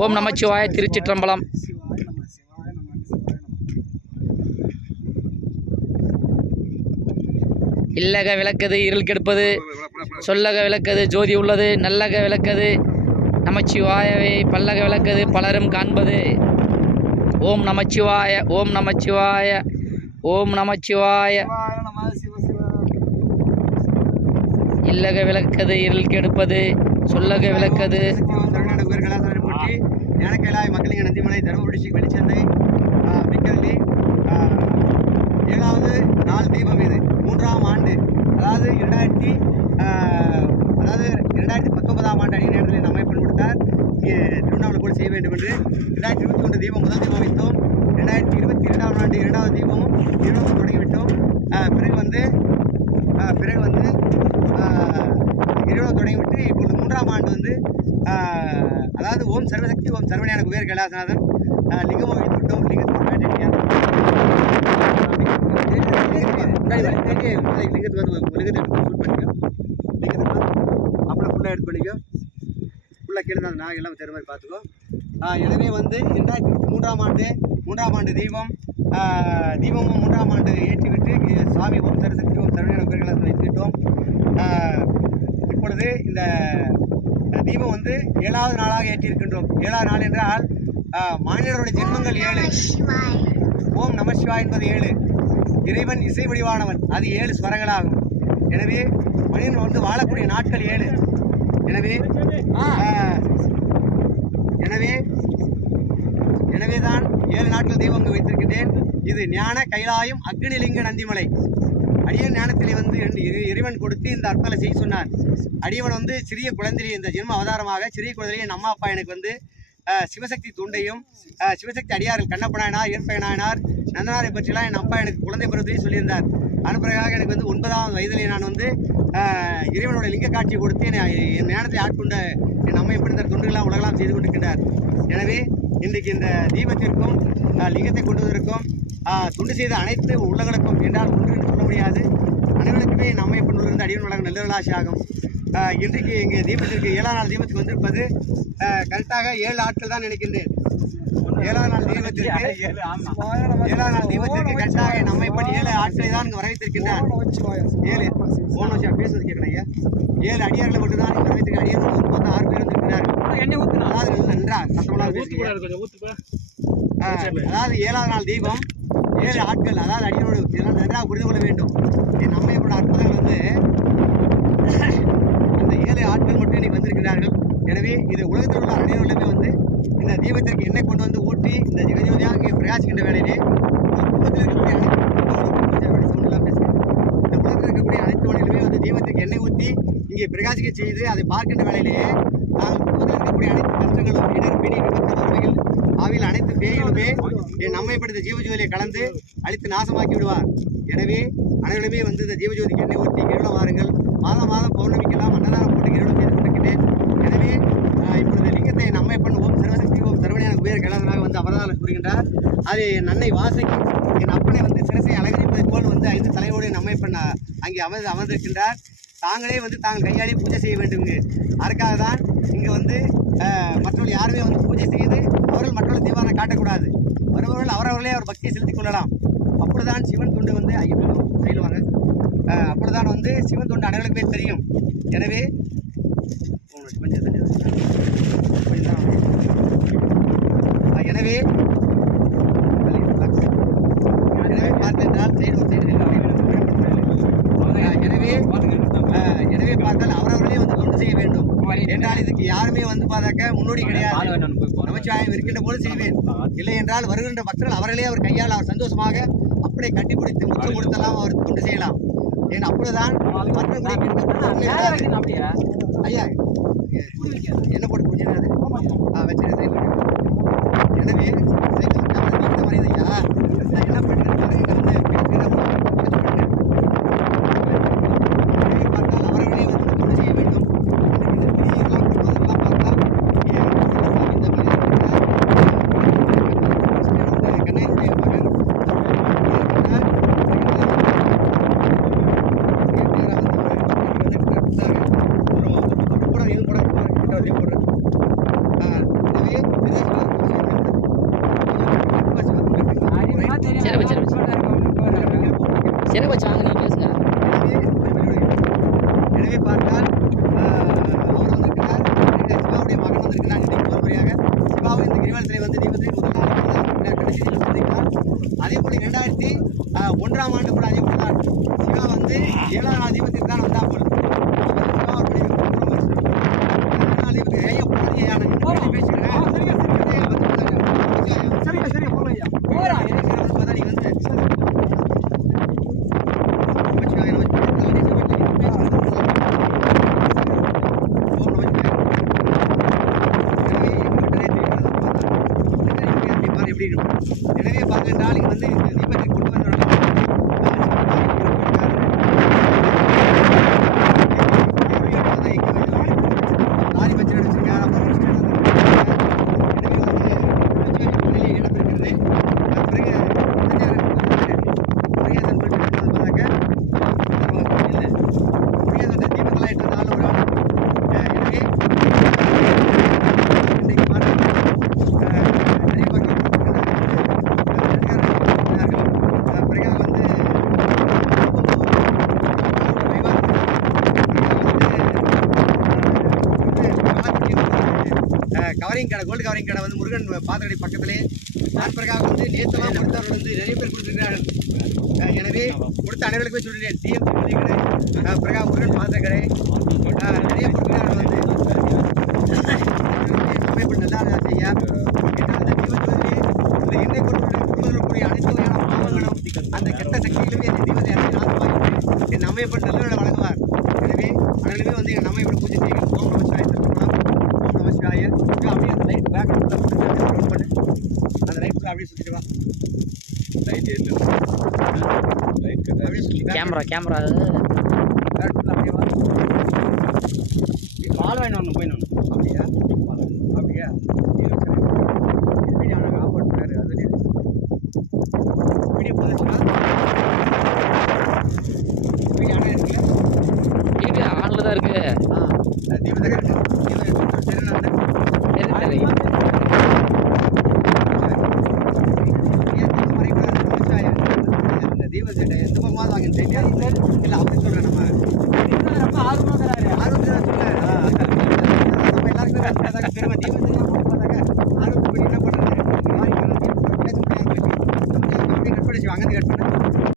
ஓம் நமச்சிவாய. திருச்சிற்றம்பலம். இல்லக விளக்கது இருள் கெடுப்பது, சொல்லக விளக்கது ஜோதி உள்ளது, நல்லக விளக்கது நமச்சிவாயவே, பல்லக விளக்கது பலரும் காண்பது. ஓம் நமச்சிவாய. ஓம் நமச்சிவாய. ஓம் நமச்சிவாய. இல்லக விளக்கது இருள் கெடுப்பது, சொல்லக விளக்கது ஞானக்கைலாய மக்களின் நந்திமலை தருமபுரி ஸ்ரீ வெளிச்சந்தை விக்கல்லி 7வது நாள் தீபம். இது 3ஆம் ஆண்டு, அதாவது 2019ஆம் ஆண்டு அடி நேரத்தில் நம்மை பயன்படுத்தார். இங்கே திருவண்ணாமலை போல் செய்ய வேண்டும் என்று 2021 தீபம் முதல் தீபம் வைத்தோம். 2022ஆம் ஆண்டு 2வது தீபமும் தீபமும் தொடங்கிவிட்டோம். பிறகு வந்து இருபது தொடங்கிவிட்டு இப்பொழுது 3ஆம் ஆண்டு வந்து அதாவது ஓம் சர்வசக்தி ஓம் சர்வஞான குபேர கைலாசநாதன் லிங்கமும் வைத்து விட்டோம். லிங்கத்துக்கு அப்புறம் ஃபுல்லாக எடுத்து பண்ணிக்கோ. ஃபுல்லாக கீழே தான் நான் எல்லாம் தர மாதிரி பார்த்துக்கோ. எனவே வந்து 2023ஆம் ஆண்டு 3ஆம் ஆண்டு தீபமும் 3ஆம் ஆண்டு ஏற்றிவிட்டு சுவாமி ஓம் சர்வசக்தி ஓம் சர்வஞான குபேர கைலாசம் வைத்துவிட்டோம். இப்பொழுது இந்த தீபம் வந்து 7வது நாளாக ஏற்றிருக்கின்றோம். 7வது நாள் என்றால் மாநிலருடைய ஜென்மங்கள் 7. ஓம் நமசிவாய் என்பது 7. இறைவன் இசை வடிவானவன், அது 7 ஸ்வரங்களாகும். எனவே மனிதன் வந்து வாழக்கூடிய நாட்கள் 7. எனவே தான் 7 நாட்கள் தெய்வம் வைத்திருக்கின்றேன். இது ஞான கைலாயம் அக்னிலிங்க நந்திமலை. அடியன் ஞானத்திலே வந்து இறைவன் கொடுத்து இந்த அற்பலை செய்ய சொன்னார். அடியவன் வந்து சிறிய குழந்தையிலே இந்த ஜென்ம அவதாரமாக சிறிய குழந்தையிலே என் அம்மா அப்பா எனக்கு வந்து சிவசக்தி தூண்டையும் சிவசக்தி அடியார்கள் கண்ணப்ப நாயனார், ஏற்பய நாயனார், நந்தனாரை பற்றிலாம் என் அப்பா எனக்கு குழந்தை பருவத்திலே சொல்லியிருந்தார். அனுப்புறதாக எனக்கு வந்து 9வது வயதிலே நான் வந்து இறைவனோட லிங்க காட்சி கொடுத்து என் ஞானத்தை ஆட்கொண்ட என் அம்மை எப்படி இந்த தொண்டுகளாம் உலகெல்லாம் செய்து கொண்டிருக்கின்றார். எனவே இன்றைக்கு இந்த தீபத்திற்கும் லிங்கத்தை கொண்டுவதற்கும் தொண்டு செய்த அனைத்து உள்ளங்களுக்கும் என்றால் ஒன்று என்று சொல்ல முடியாது, அனைவருக்குமே நம்மை பண்ணிலிருந்து அடிவன் வழங்க நல்ல ஆகும். இன்றைக்கு இங்கே தீபத்திற்கு 7ஆம் நாள் தீபத்துக்கு வந்திருப்பது கரெக்டாக 7 ஆட்கள் தான் நினைக்கின்றேன். 7ஆம் நாள் தீபத்திற்கு கரெக்டாக நம்மை பண்ணி 7 ஆட்களை தான் இங்கே வரவைத்திருக்கின்றார். 7 பேசுவது கேட்கணும் ஐயா. 7 அடியார்களை மட்டும் தான் இங்கே வரவைத்திருக்க. அடியார் 6 பேர் வந்திருக்கிறார்கள். நன்றாக சத்தமெல்லாம் அதாவது 7ஆவது நாள் தீபம் 7 ஆட்கள், அதாவது அடியோடு இதெல்லாம் நன்றாக புரிந்து கொள்ள வேண்டும். என் அம்மையோட அற்புதங்கள் வந்து அந்த 7 ஆட்கள் மட்டும் இன்னைக்கு வந்திருக்கிறார்கள். எனவே இது உலகத்தில் உள்ள அனைவர்களுமே வந்து இந்த தீபத்திற்கு எண்ணெய் கொண்டு வந்து ஊற்றி இந்த ஜெகஜோதியாக இங்கே பிரகாசிக்கின்ற வேலையிலே குடும்பத்தில் இருக்கக்கூடிய இந்த உலகத்தில் இருக்கக்கூடிய அனைத்து வழியிலுமே வந்து தீபத்திற்கு எண்ணெய் ஊற்றி இங்கே பிரகாசிக்க செய்து அதை பார்க்கின்ற வேலையிலேயே நாங்கள் குடும்பத்தில் இருக்கக்கூடிய அனைத்து கஷ்டங்களும் இடர் பிணி விபத்து வறுமைகள் ஆவியில் அனைத்து பேய்களுமே என் நம்மைப்படுத்த ஜீவஜோதியை கலந்து அழித்து நாசமாக்கி விடுவார். எனவே அனைவருமே வந்து இந்த ஜீவஜோதிக்கு எண்ணெய் ஊற்றி கிரீடம் வாருங்கள். மாதம் பௌர்ணமிக்கெல்லாம் அன்னதானம் போட்டு கிரீடம் செய்து கொண்டிருக்கிறேன். எனவே இப்பொழுது லிங்கத்தை நம்மைப்பன் ஓம் சர்வசக்தி ஓம் சர்வஞான குபேர கைலாசனாக வந்து அவதாரம் கூறுகின்றார். அது என் அன்னை வாசகி என் அப்பனை வந்து சிரசை அலங்கரிப்பதை போல் வந்து 5 தலையோடு நம்மைப்பன் அங்கே அமர்ந்திருக்கின்றார். தாங்களே வந்து தாங்கள் கையாடி பூஜை செய்ய வேண்டும். அதற்காக தான் இங்கே வந்து மற்றவர்கள் யாருமே வந்து பூஜை செய்து அவர்கள் மற்றவர்கள் தீபாவளி காட்டக்கூடாது. வருபவர்கள் அவரவர்களே அவர் பக்தியை செலுத்திக் கொள்ளலாம். அப்படிதான் சிவன் தொண்டு வந்து செய்வாங்க. அப்படிதான் வந்து சிவன் தொண்டு அனைவருக்குமே தெரியும். எனவே எனவே பார்த்தால் அவரவர்களே வந்து தொண்டு செய்ய வேண்டும் என்றால் இதுக்கு யாருமே வந்து பார்த்தாக்க முன்னோடி கிடையாது. நமச்சிவாயம் இருக்கின்ற போது செய்வேன், இல்லை என்றால் வருகின்ற பக்தர்கள் அவர்களே அவர் கையால் அவர் சந்தோஷமாக அப்படியே கட்டிப்பிடித்து முத்தம் கொடுத்தெல்லாம் அவர் தொண்டு செய்யலாம். ஏன் அப்படிதான் ஐயா என்ன போட்டு பிடிச்சிருக்காது வச்சு. எனவே ஐயா என்ன பண்ணுறது சரி வச்சாங்க நீங்கள் பேசுங்க. எனவே பார்த்தால் அவர் வந்திருக்கிறார், சிவாவுடைய மகன் வந்திருக்கிறார். இன்றைக்கு முதல் முறையாக சிவாவை இந்த கிரிவல சிலை வந்து தீபத்தில் முதல் நாள் கடைசியில் வந்திருக்கிறார். அதே போல 2001ஆம் ஆண்டு கூட அதே போல தான் சிவா வந்து 7ஆம் நாள் தீபத்திற்கு தான் வந்தா போல சிவா ஒரு மணி தீபத்துக்கு ஐயா போகிறேன் பேசுகிறேன். சரிங்க சரிங்க போங்க ஐயா போகிறா பார்த்தா நீ வந்து எனவே பார்க்கின்றால் இங்க வந்து இந்த தீபத்தை கொண்டு வந்தோம் லாரி பச்சை வச்சிருக்காரு. கவரிங் கடை கோல்டு கவரிங் கடை வந்து முருகன் பாத்திரக்கடை பக்கத்திலே நண்பர்களாக வந்து நேற்றெல்லாம் கொடுத்தவர்கள் வந்து நிறைய பேர் கொடுத்துருக்கிறார்கள். எனவே கொடுத்த அனைவருக்குமே சொல்லிட்டேன். டிஎம் கடை பிரகா முருகன் பாத்திரக்கடை நிறைய கொடுக்கிறார்கள் வந்து சமைப்பு நல்லா செய்ய இந்த தீபத்திலே இந்த எண்ணெய் கொடுக்கக்கூடிய அனைத்து வகையான பாவங்களும் அந்த கெட்ட சக்திகளுமே இந்த தீபத்தை நாசமாக்கி என் அம்மையப்பன் நல்லவரை வழங்குவார். எனவே அனைவருமே வந்து எங்கள் அம்மையப்பன் பூஜை செய்யணும். ஓம் நமசிவாய ஓம் நமசிவாய அப்படியே அந்த லைட் பேக் பண்ணு அந்த லைட் அப்படியே சுற்றிட்டு வா லைட் அப்படியே சுற்றி கேமரா அப்படியே வா பால் வாங்கி ஒன்று போய் அப்படியா அப்படியா வீடியோ ஆஃபர் பண்ணாரு அது வீடியோ போதுச்சுன்னா வீடியோ ஆனால் இருக்குல்ல இது ஆனில் தான் இருக்குது. தீபத்தகர் தீபத்தை எந்த மாதம் வாங்கி இல்லை அப்படி சொல்கிறேன்.